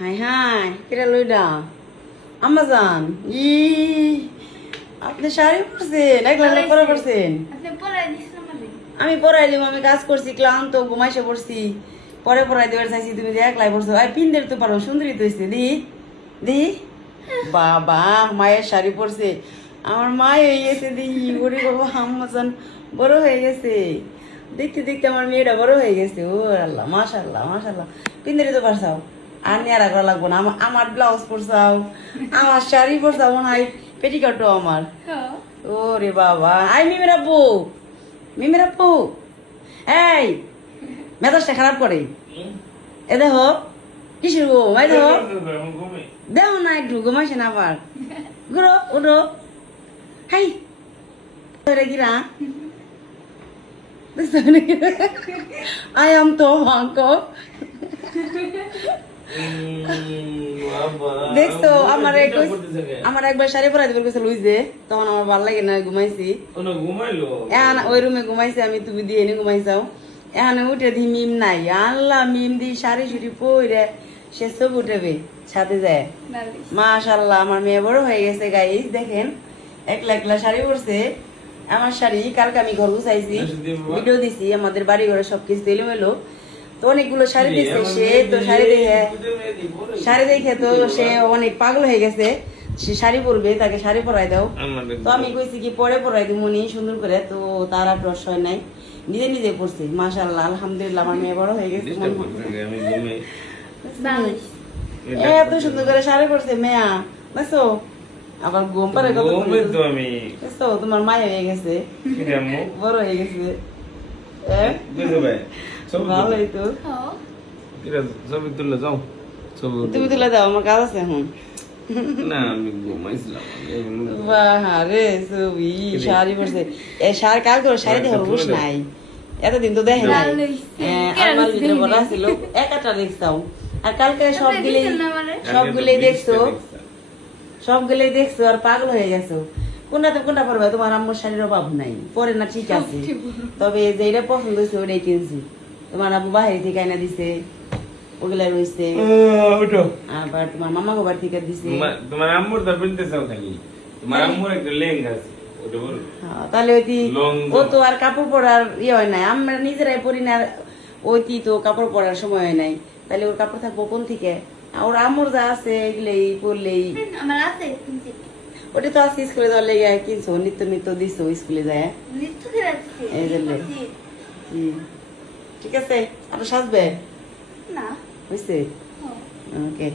high high এটা লইডা আম্মা জান ই আপনি শাড়ি পরছেন একলা পরে পরছেন আমি পরাই দিব আমি কাজ করছি ক্লান্ত ঘুমাইসে পড়ছি পরে পরাই দেবার চাইছি তুমি যে একলাই পড়ছো আর পিনদের তো পারো সুন্দরী তো হয়েছে দি দি বাবা মায়ের শাড়ি পরছে আমার মা হয়ে গেছে দি বড়ি বাবা আম্মা জান বড় হয়ে গেছে দেখতে দেখতে আমার মেয়েটা বড় হয়ে গেছে ও আল্লাহ মাশাল্লাহ মাশাল্লাহ পিনদের তো পারছাও আর নেয়ারা করা লাগবো না আমার ব্লাউজ পরছাও আমার শাড়ি পরছাও মনে হয় পেটিকোটও আমার ও রে বাবা আই মিমের আব্বু মিমের আব্বু এই মেজাজটা খারাপ করে এ দেখো কিসের গো ভাই দেখো দেখো না একটু ঘুমাইছে না আবার ঘুরো উঠো হাই গিরা I am তো ভাঙ্কো দেখছো আমার একবার শাড়ি পরাই দিবে গেছে লুইছে তখন আমার ভালো লাগে না ঘুমাইছি ওই রুমে ঘুমাইছি আমি তুমি দিয়ে এনে ঘুমাইছাও এখানে উঠে দি মিম নাই আল্লাহ মিম দি শাড়ি শুড়ি পরে সে সব উঠেবে ছাদে যায় মাশাল্লাহ আমার মেয়ে বড় হয়ে গেছে গাইস দেখেন একলা একলা শাড়ি পরছে আমার শাড়ি কালকে আমি ঘর গুছাইছি ভিডিও দিছি আমাদের বাড়ি ঘরে সবকিছু এলোমেলো তো অনেকগুলো শাড়ি দিচ্ছে সে তো শাড়ি দেখে তো সে অনেক পাগল হয়ে গেছে সে শাড়ি পরবে তাকে শাড়ি পরাই দাও তো আমি কইছি কি পরে পরাই দিব মনি সুন্দর করে তো তার আর রস হয় নাই নিজে নিজে পড়ছে মাশাআল্লাহ আলহামদুলিল্লাহ আমার মেয়ে বড় হয়ে গেছে এত সুন্দর করে শাড়ি পরছে মেয়া বুঝছো আবার ঘুম পারে কত আমি বুঝছো তোমার মায়ে হয়ে গেছে বড় হয়ে গেছে ভালোই তো তুমি তুলে দাও আমার কাজ আছে এখন রে ছবি শাড়ি পরছে শাড়ি কাল করে শাড়ি দেখো বুঝ নাই এতদিন তো দেখে নাই আমার ভিতরে বলা ছিল একটা দেখছাও আর কালকে সবগুলোই দেখছো আর পাগল হয়ে গেছো কোনটা পরবে তোমার আম্মুর শাড়ির অভাব নাই পরে না ঠিক আছে তবে যেটা পছন্দ হয়েছে ওটাই কিনছি তোমার আব্বু বাহির থেকে আইনা দিছে ওগুলা রয়েছে আবার তোমার মামা বাবার থেকে দিছে তোমার আম্মুর তো বলতে চাও খালি তোমার আম্মুর একটা লেহেঙ্গা আছে ওটা বল তাহলে ও তো আর কাপড় পরার ইয়ে হয় নাই আমরা নিজেরাই পরি না ওইটি তো কাপড় পরার সময় হয় নাই তাহলে ওর কাপড় থাকবো কোন থেকে ওর আম্মুর যা আছে এগুলোই পরলেই আমার আছে ওটা তো আজকে স্কুলে যাওয়ার লেগে কিনছো নিত্য দিছো স্কুলে যায় এই জন্য ঠিক আছে আরো সাজবে না বুঝছে ওকে